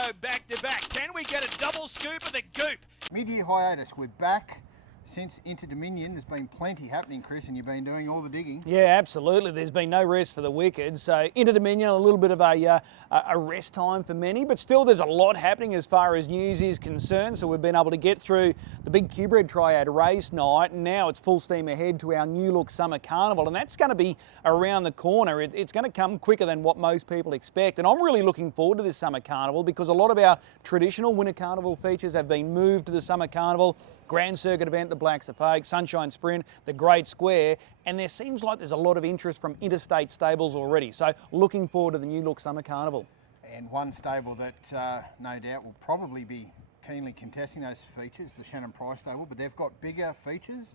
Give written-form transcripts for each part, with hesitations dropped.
go back-to-back. Can we get a double scoop of the goop? Mid-year hiatus, we're back. Since Inter-Dominion, there's been plenty happening, Chris, and you've been doing all the digging. Yeah, absolutely. There's been no rest for the wicked. So Inter-Dominion, a little bit of a rest time for many, but still there's a lot happening as far as news is concerned. So we've been able to get through the big Q-Bred Triad race night, and now it's full steam ahead to our new look Summer Carnival, and that's going to be around the corner. It's going to come quicker than what most people expect, and I'm really looking forward to this Summer Carnival because a lot of our traditional Winter Carnival features have been moved to the Summer Carnival. Grand Circuit event, the Blacks are Fake, Sunshine Sprint, the Great Square, and there seems like there's a lot of interest from interstate stables already. So looking forward to the new look Summer Carnival. And one stable that no doubt will probably be keenly contesting those features, the Shannon Price stable, but they've got bigger features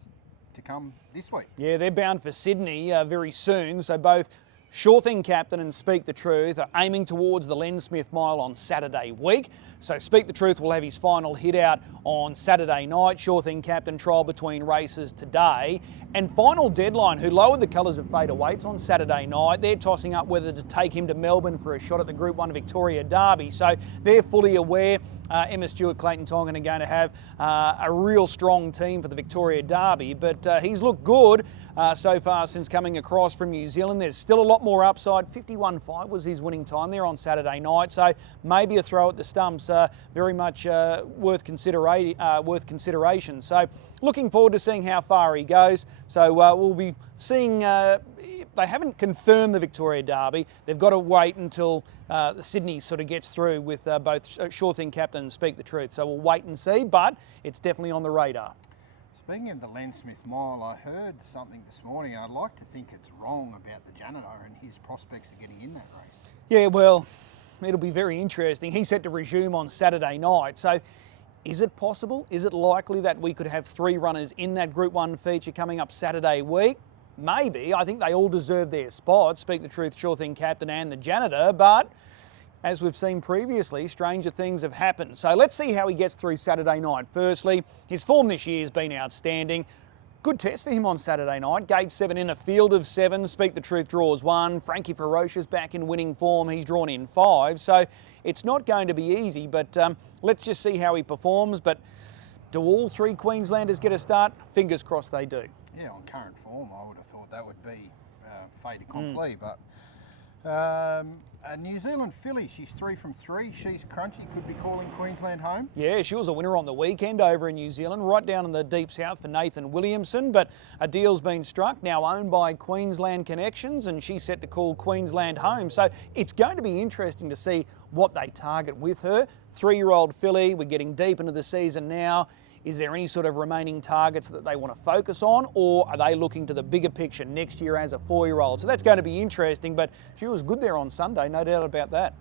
to come this week. Yeah, they're bound for Sydney very soon. So both Sure Thing Captain and Speak the Truth are aiming towards the Len Smith Mile on Saturday week. So Speak the Truth will have his final hit out on Saturday night. Sure Thing Captain trial between races today. And Final Deadline, who lowered the colours of Fate Awaits on Saturday night, they're tossing up whether to take him to Melbourne for a shot at the Group 1 Victoria Derby. So they're fully aware Emma Stewart, Clayton Tongan are going to have a real strong team for the Victoria Derby. But he's looked good so far since coming across from New Zealand. There's still a lot more upside. 51.5 was his winning time there on Saturday night. So maybe a throw at the stumps, very much worth consideration. So looking forward to seeing how far he goes. So we'll be seeing, they haven't confirmed the Victoria Derby. They've got to wait until the Sydney sort of gets through with both Sure Thing Captain and Speak the Truth. So we'll wait and see, but it's definitely on the radar. Speaking of the Len Smith Mile, I heard something this morning, and I'd like to think it's wrong about the janitor and his prospects of getting in that race. Yeah, well, it'll be very interesting. He's set to resume on Saturday night. So is it possible? Is it likely that we could have 3 runners in that Group 1 feature coming up Saturday week? Maybe. I think they all deserve their spot. Speak the Truth, Sure Thing Captain and the janitor, but as we've seen previously, stranger things have happened. So let's see how he gets through Saturday night. Firstly, his form this year has been outstanding. Good test for him on Saturday night. Gate 7 in a field of 7. Speak the Truth draws 1. Frankie Ferocious back in winning form. He's drawn in 5. So it's not going to be easy, but let's just see how he performs. But do all 3 Queenslanders get a start? Fingers crossed they do. Yeah, on current form, I would have thought that would be fait accompli, but a New Zealand filly, she's 3 from 3. She's crunchy, could be calling Queensland home. Yeah, she was a winner on the weekend over in New Zealand, right down in the deep south for Nathan Williamson, but a deal's been struck, now owned by Queensland Connections, and she's set to call Queensland home. So it's going to be interesting to see what they target with her. 3-year-old filly, we're getting deep into the season now. Is there any sort of remaining targets that they want to focus on, or are they looking to the bigger picture next year as a 4-year-old? So that's going to be interesting, but she was good there on Sunday, no doubt about that.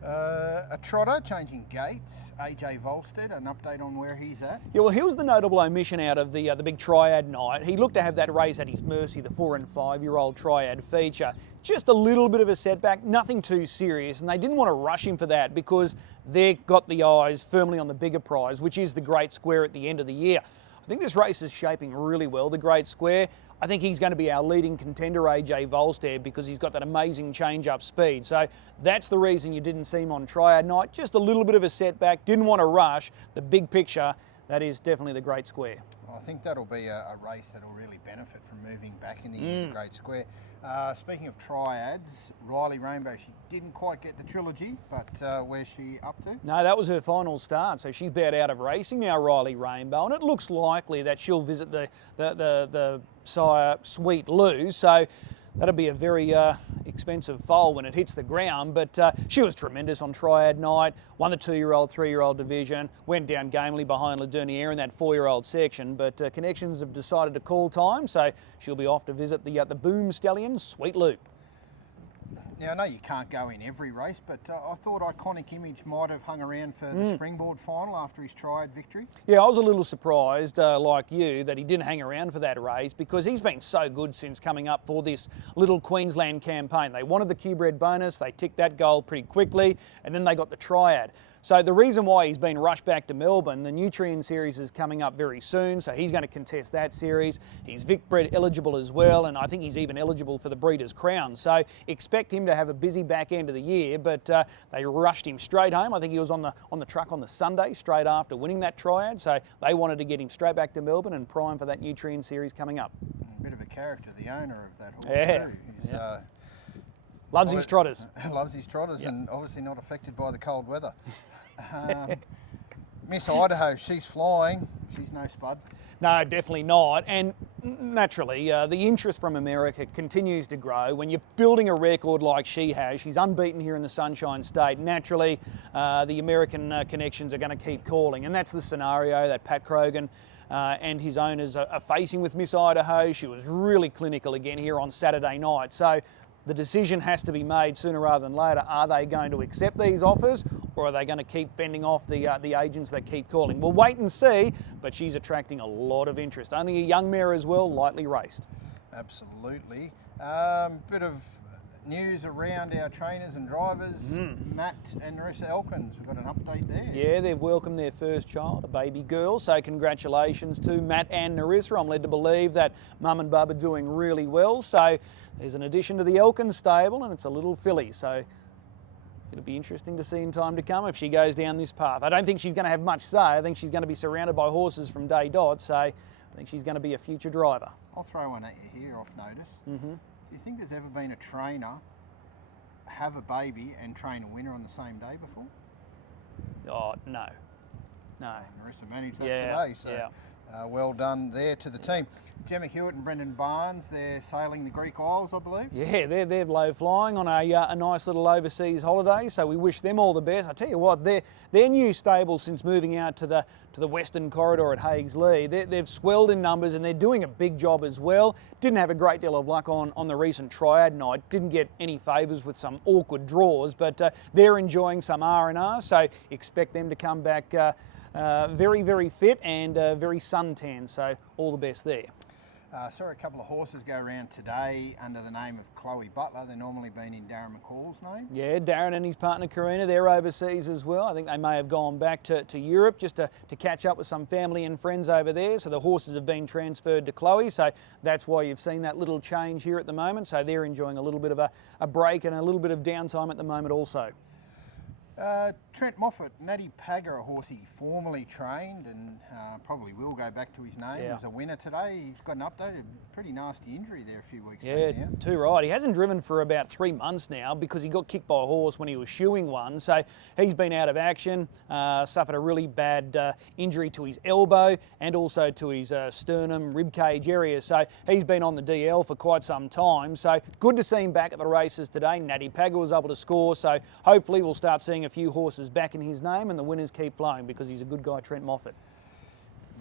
A trotter changing gates, AJ Volstead, an update on where he's at? Yeah, well, he was the notable omission out of the big Triad night. He looked to have that race at his mercy, the 4- and 5-year-old Triad feature. Just a little bit of a setback, nothing too serious, and they didn't want to rush him for that because they've got the eyes firmly on the bigger prize, which is the Great Square at the end of the year. I think this race is shaping really well, the Great Square. I think he's going to be our leading contender, AJ Volstead, because he's got that amazing change-up speed. So that's the reason you didn't see him on Triad night. Just a little bit of a setback, didn't want to rush. The big picture, that is definitely the Great Square. I think that'll be a race that'll really benefit from moving back in the year, the Great Square. Speaking of triads, Riley Rainbow, she didn't quite get the trilogy, but where's she up to? No, that was her final start, so she's bowed out of racing now, Riley Rainbow, and it looks likely that she'll visit the sire Sweet Lou, so that'll be a very expensive foal when it hits the ground, but she was tremendous on Triad night, won the 2-year-old, 3-year-old division, went down gamely behind La Dernière in that 4-year-old section, but Connections have decided to call time, so she'll be off to visit the Boom Stallion, Sweet Lou. Now, I know you can't go in every race, but I thought Iconic Image might have hung around for the Springboard final after his Triad victory. Yeah, I was a little surprised, like you, that he didn't hang around for that race because he's been so good since coming up for this little Queensland campaign. They wanted the Q-Bred bonus, they ticked that goal pretty quickly, and then they got the Triad. So the reason why he's been rushed back to Melbourne, the Nutrien Series is coming up very soon, so he's going to contest that series. He's Vic Bred eligible as well, and I think he's even eligible for the Breeders' Crown. So expect him to to have a busy back end of the year, but they rushed him straight home. I think he was on the truck on the Sunday straight after winning that triad, so they wanted to get him straight back to Melbourne and prime for that Nutrien Series coming up. A bit of a character, the owner of that horse. Yeah. Too. He's, Loves his trotters. Loves his trotters, and obviously not affected by the cold weather. Miss Idaho, she's flying. She's no spud. No, definitely not. And naturally, the interest from America continues to grow. When you're building a record like she has, she's unbeaten here in the Sunshine State. Naturally, the American connections are going to keep calling. And that's the scenario that Pat Krogan and his owners are facing with Miss Idaho. She was really clinical again here on Saturday night. So the decision has to be made sooner rather than later. Are they going to accept these offers, or are they going to keep fending off the agents that keep calling? We'll wait and see, but she's attracting a lot of interest. Only a young mare as well, lightly raced. Absolutely. Bit of news around our trainers and drivers. Matt and Narissa Elkins, we've got an update there. Yeah, they've welcomed their first child, a baby girl, so congratulations to Matt and Narissa. I'm led to believe that Mum and Bub are doing really well, so there's an addition to the Elkins stable, and it's a little filly, so it'll be interesting to see in time to come if she goes down this path. I don't think she's going to have much say. I think she's going to be surrounded by horses from day dot, so I think she's going to be a future driver. I'll throw one at you here off notice. Do you think there's ever been a trainer have a baby and train a winner on the same day before? Oh, no. No. Marissa managed that today, so well done there to the team. Gemma Hewitt and Brendan Barnes, they're sailing the Greek Isles, I believe. Yeah, they're low flying on a nice little overseas holiday, so we wish them all the best. I tell you what, their new stable since moving out to the Western Corridor at Haigs Lee, they've swelled in numbers and they're doing a big job as well. Didn't have a great deal of luck on the recent triad night, didn't get any favours with some awkward draws, but they're enjoying some R&R, so expect them to come back very, very fit and very suntan, so all the best there. Saw a couple of horses go around today under the name of Chloe Butler. They've normally been in Darren McCall's name. Yeah, Darren and his partner Karina, they're overseas as well. I think they may have gone back to Europe just to catch up with some family and friends over there. So the horses have been transferred to Chloe. So that's why you've seen that little change here at the moment. So they're enjoying a little bit of a break and a little bit of downtime at the moment also. Trent Moffat, Natty Pagger, a horse he formerly trained and probably will go back to his name. He was a winner today. He's got an updated, pretty nasty injury there a few weeks back now. Too right. He hasn't driven for about 3 months now because he got kicked by a horse when he was shoeing one. So he's been out of action, suffered a really bad injury to his elbow and also to his sternum, ribcage area. So he's been on the DL for quite some time. So good to see him back at the races today. Natty Pagger was able to score. So hopefully we'll start seeing a few horses back in his name and the winners keep flowing because he's a good guy, Trent Moffat.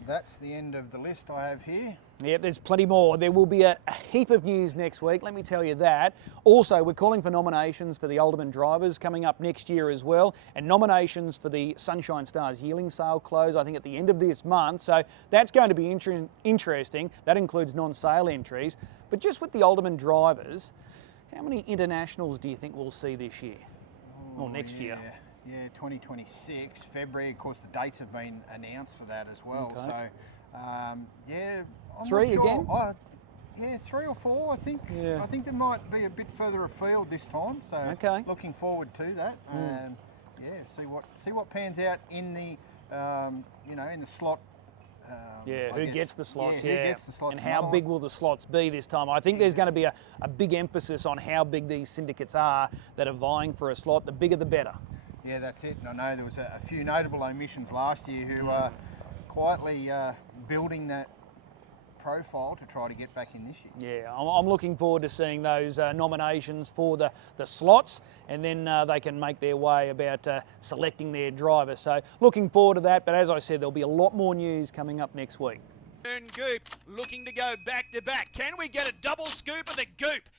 That's the end of the list I have here. Yeah, there's plenty more. There will be a heap of news next week, let me tell you that. Also, we're calling for nominations for the Alderman drivers coming up next year as well, and nominations for the Sunshine Stars yearling sale close, I think, at the end of this month. So that's going to be interesting. That includes non-sale entries. But just with the Alderman drivers, how many internationals do you think we'll see this year? Or next year? Yeah, 2026, February. Of course, the dates have been announced for that as well. Okay. So, yeah, I'm 3 not sure. again? Yeah, 3 or 4, I think. Yeah. I think there might be a bit further afield this time. So, looking forward to that. Yeah, see what pans out in the, in the slot. Who gets the slots? Who gets the slots? And how big will the slots be this time? I think there's going to be a big emphasis on how big these syndicates are that are vying for a slot. The bigger the better. Yeah, that's it. And I know there was a few notable omissions last year who are quietly building that profile to try to get back in this year. Yeah, I'm looking forward to seeing those nominations for the slots, and then they can make their way about selecting their driver. So looking forward to that, but as I said, there'll be a lot more news coming up next week. Goop looking to go back to back. Can we get a double scoop of the Goop?